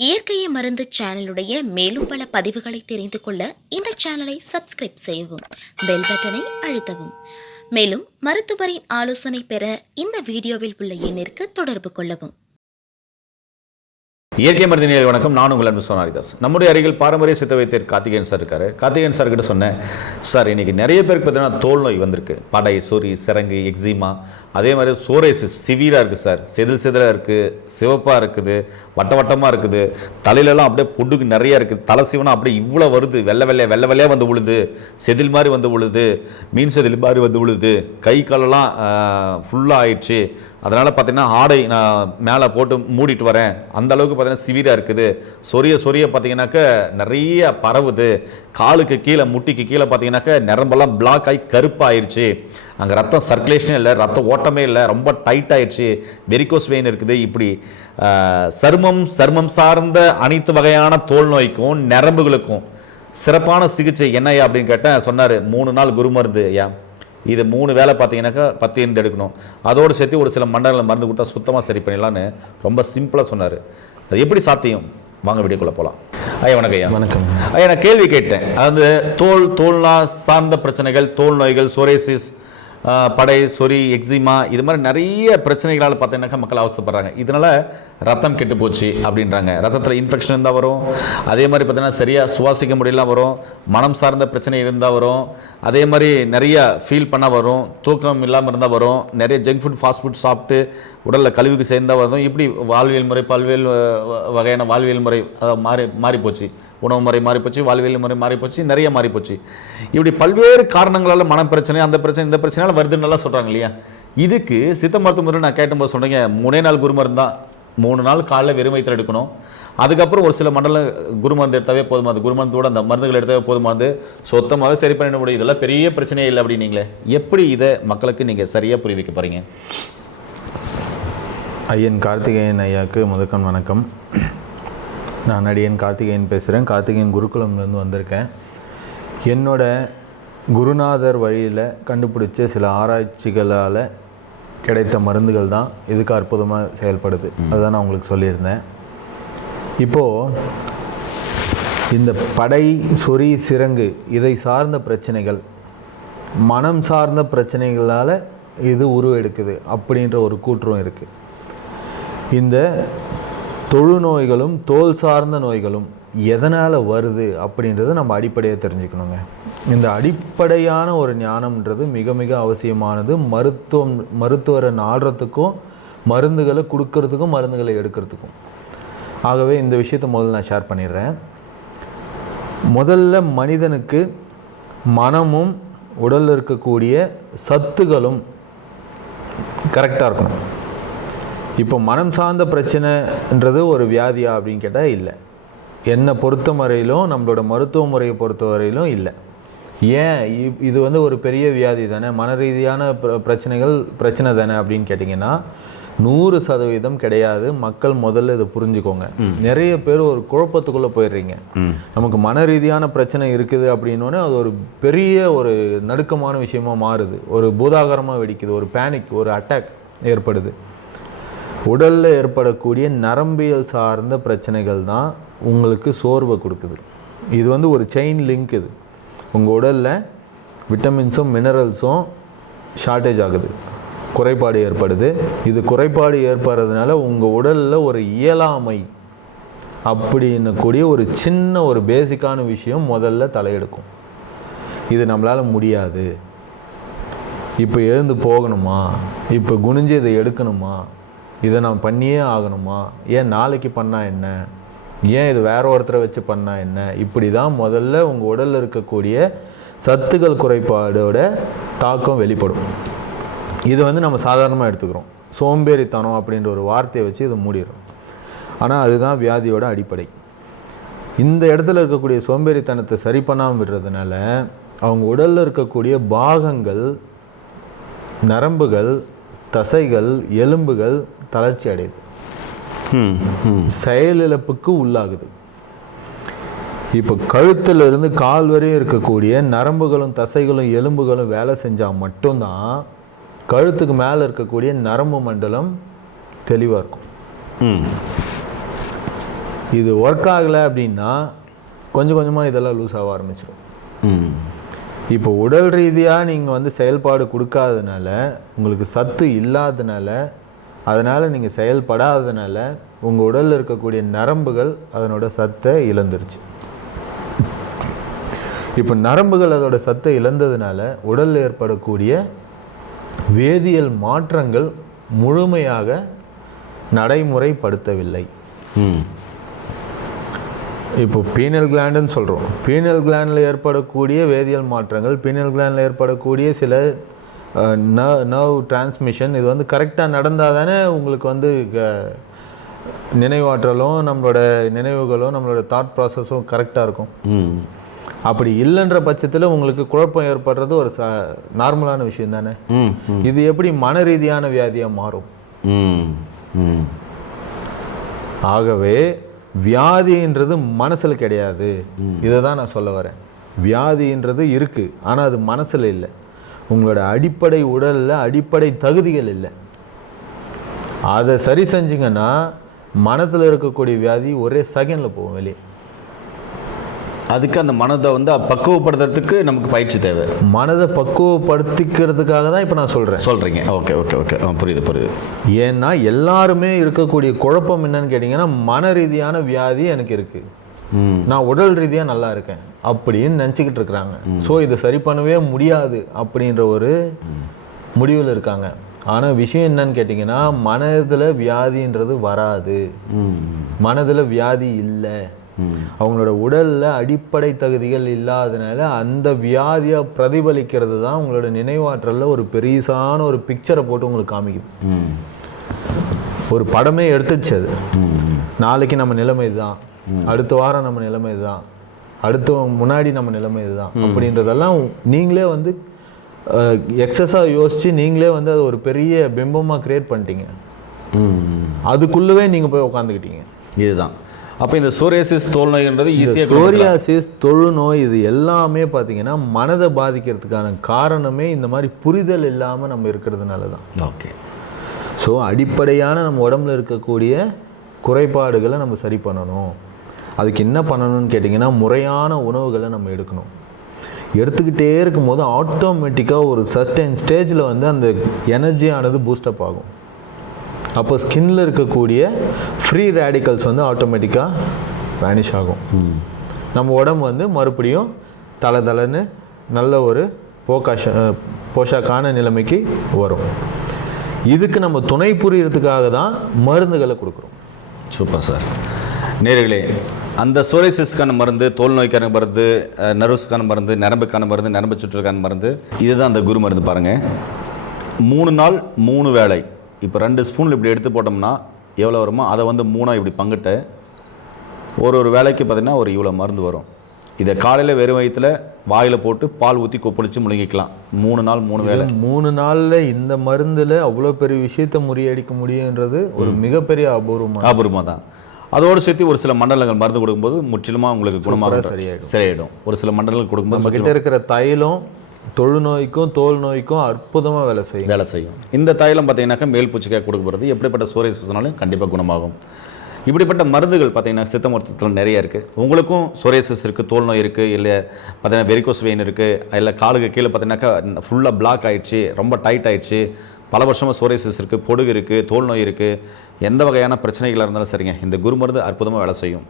இயற்கையை மருந்து சேனலுடைய மேலும் பல பதிவுகளை தெரிந்து கொள்ள இந்த சேனலை சப்ஸ்கிரைப் செய்யவும், பெல் பட்டனை அழுத்தவும். மேலும் மருத்துவரின் ஆலோசனை பெற இந்த வீடியோவில் உள்ள எண்ணிற்கு தொடர்பு கொள்ளவும். இயற்கை மருந்தினியல் வணக்கம். நான் உங்கள் அன்பு சோனாரிதாஸ். நம்முடைய அருகில் பாரம்பரிய சித்த வைத்தியர் கார்த்திகேயன் சார் இருக்காரு. கார்த்திகேயன் சார் கிட்ட சொன்னேன், சார் இன்னைக்கு நிறைய பேருக்கு பார்த்தீங்கன்னா தோல் நோய் வந்திருக்கு. படை, சொறி, சிரங்கு, எக்ஸிமா, அதே மாதிரி சோரேசிஸ் சிவியராக இருக்குது சார். செதிலாக இருக்குது, சிவப்பாக இருக்குது, வட்டமாக இருக்குது, தலையிலலாம் அப்படியே பொடுகு நிறையா இருக்குது. தலை சிவனா அப்படியே இவ்வளோ வருது, வெள்ளை வெள்ளையாக வந்து விழுது, செதில் மாதிரி வந்து விழுது, மீன் செதில் மாதிரி வந்து விழுது, கை காலெல்லாம் ஃபுல்லாக ஆயிடுச்சு. அதனால் பார்த்தீங்கன்னா ஆடை நான் மேலே போட்டு மூடிட்டு வரேன், அந்த அளவுக்கு பார்த்தீங்கன்னா சிவியராக இருக்குது. சொரிய பார்த்தீங்கன்னாக்க நிறைய பரவுது. காலுக்கு கீழே, முட்டிக்கு கீழே பார்த்தீங்கன்னாக்க நரம்பெல்லாம் பிளாக் ஆகி கருப்பாயிருச்சு. அங்கே ரத்தம் சர்க்குலேஷனே இல்லை, ரத்த ஓட்டமே இல்லை, ரொம்ப டைட் ஆயிடுச்சு, வெரிகோஸ் வெயின் இருக்குது. இப்படி சருமம் சார்ந்த அனைத்து வகையான தோல் நோய்க்கும் நரம்புகளுக்கும் சிறப்பான சிகிச்சை என்னையா அப்படின்னு கேட்டேன். சொன்னார், 3 நாள் குருமருந்து ஐயா, இது 3 வேலை பார்த்தீங்கன்னாக்கா 10 இருந்து எடுக்கணும், அதோடு சேர்த்து ஒரு சில மண்டலங்களில் மருந்து கொடுத்தா சுத்தமாக சரி பண்ணிடலான்னு ரொம்ப சிம்பிளாக சொன்னார். அது எப்படி சாத்தியம்? வாங்க வீடியோக்குள்ளே போகலாம். ஐயா வணக்கம். ஐயா வணக்கம். ஐயா, நான் கேள்வி கேட்டேன். அதாவது தோல்னா சார்ந்த பிரச்சனைகள், தோல் நோய்கள், சோரேசிஸ், படை, சொறி, எக்ஸிமா, இது மாதிரி நிறைய பிரச்சனைகளால் பார்த்தீங்கன்னாக்கா மக்கள் அவஸ்தைப்படுறாங்க. இதனால் ரத்தம் கெட்டு போச்சு அப்படின்றாங்க. ரத்தத்தில் இன்ஃபெக்ஷன் இருந்தால் வரும், அதே மாதிரி பார்த்தீங்கன்னா சரியாக சுவாசிக்க முடியலாம் வரும், மனம் சார்ந்த பிரச்சனை இருந்தால் வரும், அதே மாதிரி நிறைய ஃபீல் பண்ணால் வரும், தூக்கம் இல்லாமல் இருந்தால் வரும், நிறைய ஜங்க் ஃபுட், ஃபாஸ்ட் ஃபுட் சாப்பிட்டு உடலில் கழிவுக்கு சேர்ந்தால் வரும். இப்படி வாழ்வியல் முறை, பல்வேறு வகையான வாழ்வியல் முறை மாறிப்போச்சு. உணவு முறை மாறிப்போச்சு, வாழ்வியல் முறை மாறிப்போச்சு, நிறைய மாறிப்போச்சு. இப்படி பல்வேறு காரணங்களால் மனப்பிரச்சனை, அந்த பிரச்சனை, இந்த பிரச்சனையால் வருதுன்னு நல்லா சொல்கிறாங்க இல்லையா? இதுக்கு சித்த மருத்துவ முறை நான் கேட்டும்போது சொன்னீங்க, 3 நாள் குருமருந்து தான். 3 நாள் காலைல வெறும் வயிற்றில் எடுக்கணும். அதுக்கப்புறம் ஒரு சில மண்டல குருமருந்து எடுத்தாவே போதுமாது, குருமருந்தோட அந்த மருந்துகள் எடுத்தாவே போதுமாது, சுத்தமாகவே சரி பண்ணிட முடியும். இதெல்லாம் பெரிய பிரச்சனையே இல்லை அப்படின்னீங்களே, எப்படி இதை மக்களுக்கு நீங்கள் சரியாக புரிய வைக்க போகிறீங்க? ஐயன் கார்த்திகேயன் ஐயாவுக்கு முதற்கண் வணக்கம். நான் அடியன் கார்த்திகேயன் பேசுகிறேன். கார்த்திகேயன் குருகுலம்லேருந்து வந்திருக்கேன். என்னோட குருநாதர் வழியில் கண்டுபிடிச்ச சில ஆராய்ச்சிகளால் கிடைத்த மருந்துகள் தான் இதுக்கு அற்புதமாக செயல்படுது. அதுதான் நான் உங்களுக்கு சொல்லியிருந்தேன். இப்போது இந்த படை, சொறி, சிரங்கு இதை சார்ந்த பிரச்சனைகள், மனம் சார்ந்த பிரச்சனைகளால் இது உருவெடுக்குது அப்படின்ற ஒரு கூற்றும் இருக்குது. இந்த தொழுநோய்களும் தோல் சார்ந்த நோய்களும் எதனால் வருது அப்படின்றத நம்ம அடிப்படையாக தெரிஞ்சுக்கணுங்க. இந்த அடிப்படையான ஒரு ஞானம்ன்றது மிக மிக அவசியமானது. மருத்துவரை நாடுறதுக்கும், மருந்துகளை கொடுக்கறதுக்கும், மருந்துகளை எடுக்கிறதுக்கும். ஆகவே இந்த விஷயத்தை முதல்ல நான் ஷேர் பண்ணிடுறேன். முதல்ல மனிதனுக்கு மனமும் உடலில் இருக்கக்கூடிய சத்துகளும் கரெக்டாக இருக்கணும். இப்போ மனம் சார்ந்த பிரச்சனைன்றது ஒரு வியாதியா அப்படின்னு கேட்டால் இல்லை. என்னை பொறுத்த வரையிலும், நம்மளோட மருத்துவ முறையை பொறுத்த வரையிலும் இல்லை. ஏன் இது ஒரு பெரிய வியாதி தானே, மன ரீதியான பிரச்சனை தானே அப்படின்னு கேட்டிங்கன்னா 100% கிடையாது. மக்கள் முதல்ல இதை புரிஞ்சுக்கோங்க. நிறைய பேர் ஒரு குழப்பத்துக்குள்ளே போயிடுறீங்க. நமக்கு மன ரீதியான பிரச்சனை இருக்குது அப்படின்னோடனே அது ஒரு பெரிய ஒரு நடுக்கமான விஷயமா மாறுது, ஒரு பூதாகரமாக வெடிக்குது, ஒரு பேனிக், ஒரு அட்டாக் ஏற்படுது. உடலில் ஏற்படக்கூடிய நரம்பியல் சார்ந்த பிரச்சனைகள் தான் உங்களுக்கு சோர்வை கொடுக்குது. இது ஒரு செயின் லிங்க். இது உங்கள் உடலில் விட்டமின்ஸும் மினரல்ஸும் ஷார்ட்டேஜ் ஆகுது, குறைபாடு ஏற்படுது. இது குறைபாடு ஏற்படுறதுனால உங்கள் உடலில் ஒரு இயலாமை அப்படின்னு கூடிய ஒரு சின்ன ஒரு பேசிக்கான விஷயம் முதல்ல தலையெடுக்கும். இது நம்மளால் முடியாது, இப்போ எழுந்து போகணுமா, இப்போ குனிஞ்சு இதை எடுக்கணுமா, இதை நான் பண்ணியே ஆகணுமா, ஏன் நாளைக்கு பண்ணால் என்ன, ஏன் இது வேற ஒருத்தரை வச்சு பண்ணால் என்ன, இப்படி தான் முதல்ல உங்கள் உடலில் இருக்கக்கூடிய சத்துக்கள் குறைபாடோட தாக்கம் வெளிப்படும். இது நம்ம சாதாரணமாக எடுத்துக்கிறோம். சோம்பேறித்தனம் அப்படின்ற ஒரு வார்த்தையை வச்சு இதை மூடிடும். ஆனால் அதுதான் வியாதியோட அடிப்படை. இந்த இடத்துல இருக்கக்கூடிய சோம்பேறித்தனத்தை சரி பண்ணாமல் விடுறதுனால அவங்க உடலில் இருக்கக்கூடிய பாகங்கள், நரம்புகள், தசைகள், எலும்புகள் தளர்ச்சி அடையுது, செயலிழப்புக்கு உள்ளாகுது. இப்போ கழுத்திலிருந்து கால் வரையும் இருக்கக்கூடிய நரம்புகளும் தசைகளும் எலும்புகளும் வேலை செஞ்சால் மட்டும்தான் கழுத்துக்கு மேலே இருக்கக்கூடிய நரம்பு மண்டலம் தெளிவாக இருக்கும். இது ஒர்க் ஆகலை அப்படின்னா கொஞ்சம் கொஞ்சமாக இதெல்லாம் லூஸ் ஆக ஆரம்பிச்சிடும். இப்போ உடல் ரீதியாக நீங்கள் வந்து செயல்பாடு கொடுக்காததுனால, உங்களுக்கு சத்து இல்லாததுனால, அதனால் நீங்கள் செயல்படாததுனால உங்கள் உடலில் இருக்கக்கூடிய நரம்புகள் அதனோட சத்தை இழந்துருச்சு. இப்போ நரம்புகள் அதோட சத்தை இழந்ததுனால உடலில் ஏற்படக்கூடிய வேதியியல் மாற்றங்கள் முழுமையாக நடைமுறைப்படுத்தவில்லை. இப்போ பீனல் கிளாண்டுன்னு சொல்கிறோம். பீனல் கிளாண்டில் ஏற்படக்கூடிய வேதியியல் மாற்றங்கள், பீனல் கிளாண்டில் ஏற்படக்கூடிய சில நர்வ் டிரான்ஸ்மிஷன், இது வந்து கரெக்டாக நடந்தால் தானே உங்களுக்கு வந்து நினைவாற்றலும் நம்மளோட நினைவுகளும் நம்மளோட தாட் ப்ராசஸும் கரெக்டாக இருக்கும். அப்படி இல்லைன்ற பட்சத்தில் உங்களுக்கு குழப்பம் ஏற்படுறது ஒரு நார்மலான விஷயம் தானே. இது எப்படி மன ரீதியான வியாதியாக மாறும்? ஆகவே வியாதின்றது மனசில் கிடையாது. இதை தான் நான் சொல்ல வரேன். வியாதின்றது இருக்குது, ஆனால் அது மனசில் இல்லை. உங்களோட அடிப்படை உடலில் அடிப்படை தகுதிகள் இல்லை. அதை சரி செஞ்சிங்கன்னா மனத்தில் இருக்கக்கூடிய வியாதி ஒரே செகண்டில் போகும் வெளியே. அதுக்கு அந்த மனதை வந்து பக்குவப்படுத்துறதுக்கு நமக்கு பயிற்சி தேவை. மனதை பக்குவப்படுத்திக்கிறதுக்காக தான் இப்போ நான் சொல்கிறீங்க. ஓகே ஓகே ஓகே, புரியுது. ஏன்னா எல்லாருமே இருக்கக்கூடிய குழப்பம் என்னன்னு கேட்டிங்கன்னா, மன ரீதியான வியாதி எனக்கு இருக்குது, நான் உடல் ரீதியாக நல்லா இருக்கேன் அப்படின்னு நினச்சிக்கிட்டு இருக்கிறாங்க. ஸோ இதை சரி பண்ணவே முடியாது அப்படின்ற ஒரு முடிவில் இருக்காங்க. ஆனால் விஷயம் என்னன்னு கேட்டிங்கன்னா, மனதில் வியாதின்றது வராது. மனதில் வியாதி இல்லை. அவங்களோட உடலில் அடிப்படை தகுதிகள் இல்லாதனால அந்த வியாதியை பிரதிபலிக்கிறது தான் உங்களோட நினைவாற்றலில் ஒரு பெரிசான ஒரு பிக்சரை போட்டு உங்களுக்கு காமிக்குது. ஒரு படமே எடுத்துச்சு. அது நாளைக்கு நம்ம நிலைமை இதுதான், அடுத்த வாரம் நம்ம நிலைமை இதுதான், அடுத்த முன்னாடி நம்ம நிலைமை இதுதான் அப்படின்றதெல்லாம் நீங்களே வந்து எக்ஸஸாக யோசித்து நீங்களே வந்து அது ஒரு பெரிய பிம்பமாக கிரியேட் பண்ணிட்டீங்க. அதுக்குள்ளவே நீங்கள் போய் உட்காந்துக்கிட்டீங்க. இதுதான் அப்போ இந்த சோரியாசிஸ் தோல் நோய்ன்றது ஈஸியாக, சோரியாசிஸ் தொழுநோய் இது எல்லாமே பார்த்தீங்கன்னா மனதை பாதிக்கிறதுக்கான காரணமே இந்த மாதிரி புரிதல் இல்லாமல் நம்ம இருக்கிறதுனால தான். ஓகே. ஸோ அடிப்படையான நம்ம உடம்புல இருக்கக்கூடிய குறைபாடுகளை நம்ம சரி பண்ணணும். அதுக்கு என்ன பண்ணணும்னு கேட்டிங்கன்னா, முறையான உணவுகளை நம்ம எடுக்கணும். எடுத்துக்கிட்டே இருக்கும்போது ஆட்டோமேட்டிக்காக ஒரு சர்டன் ஸ்டேஜில் வந்து அந்த எனர்ஜியானது பூஸ்டப் ஆகும். அப்போ ஸ்கின்ல இருக்கக்கூடிய ஃப்ரீ ரேடிக்கல்ஸ் வந்து ஆட்டோமேட்டிக்காக வேனிஷ் ஆகும். நம்ம உடம்பு வந்து மறுபடியும் தளன்னு நல்ல ஒரு போஷாக்கான நிலைமைக்கு வரும். இதுக்கு நம்ம துணை புரியறதுக்காக தான் மருந்துகளை கொடுக்குறோம். Super sir. நேர்களே, அந்த சோரியாசிஸ்க்கான மருந்து, தோல் நோய்க்கான மருந்து, நர்வஸ்க்கான மருந்து, நரம்புக்கான மருந்து, நரம்பு சுற்றுக்கான மருந்து, இதுதான் அந்த குரு மருந்து. பாருங்கள், 3 நாள் 3 வேளை. இப்போ 2 ஸ்பூன் இப்படி எடுத்து போட்டோம்னா எவ்வளோ வருமோ அதை வந்து 3 இப்படி பங்கிட்டு ஒரு வேளைக்கு பார்த்திங்கன்னா ஒரு இவ்வளோ மருந்து வரும். இதை காலையில் வெறும் வயிற்றில் வாயில் போட்டு பால் ஊற்றி கொப்பளித்து முழுங்கிக்கலாம். 3 நாள் 3 வேளை. 3 நாளில் இந்த மருந்தில் அவ்வளோ பெரிய விஷயத்தை முறியடிக்க முடியுன்றது ஒரு மிகப்பெரிய அபூர்வமாக தான். அதோடு சேர்த்து ஒரு சில மண்டலங்கள் மருந்து கொடுக்கும்போது முற்றிலுமாக உங்களுக்கு குணமாக சரியாயிடும். ஒரு சில மண்டலங்கள் கொடுக்கும்போது நம்மகிட்ட இருக்கிற தைலம் தொழுநோய்க்கும் தோல் நோய்க்கும் அற்புதமாக வேலை செய்யும். இந்த தைலம் பார்த்தீங்கன்னாக்கா மேல் பூச்சிக்காய் கொடுக்கப்படுறது எப்படிப்பட்ட சோரியாசிஸ்னாலும் கண்டிப்பாக குணமாகும். இப்படிப்பட்ட மருந்துகள் பார்த்தீங்கன்னா சித்த மருத்துவத்தில் நிறைய இருக்குது. உங்களுக்கும் சோரியாசிஸ் இருக்குது, தோல் நோய் இருக்குது, இல்லை பார்த்தீங்கன்னா வெரிகோஸ் வெயின் இருக்குது, இல்லை காலுக்கு கீழே பார்த்தீங்கன்னாக்கா ஃபுல்லாக பிளாக் ஆகிடுச்சு, ரொம்ப டைட் ஆகிடுச்சு, பல வருஷமாக சோரியாசிஸ் இருக்குது, பொடுகு இருக்குது, தோல் நோய் இருக்குது, எந்த வகையான பிரச்சனைகளாக இருந்தாலும் சரிங்க, இந்த குரு மருந்து அற்புதமாக வேலை செய்யும்.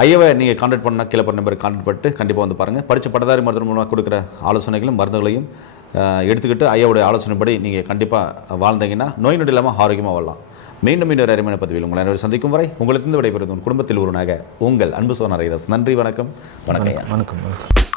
ஐயாவை நீங்கள் கான்டாக்ட் பண்ணால் கீழே பண்ண நம்பருக்கு கான்டாக்ட் பண்ணிட்டு கண்டிப்பாக வந்து பாருங்கள். படித்த பட்டதாரி மருத்துவ மூலமாக கொடுக்குற ஆலோசனைகளும் மருந்துகளையும் எடுத்துக்கிட்டு ஐயாவுடைய ஆலோசனைப்படி நீங்கள் கண்டிப்பாக வாழ்ந்தீங்கன்னா நோய் நொடி இல்லாமல் ஆரோக்கியமாக வாழலாம். மீண்டும் அருமையான பதிவில் உங்களை அனைவரும் சந்திக்கும் வரை உங்களுக்கு இருந்து விடைபெறுவது குடும்பத்தில் ஒருவனாக உங்கள் அன்பு சோனாரிதாஸ். நன்றி, வணக்கம். வணக்கம்.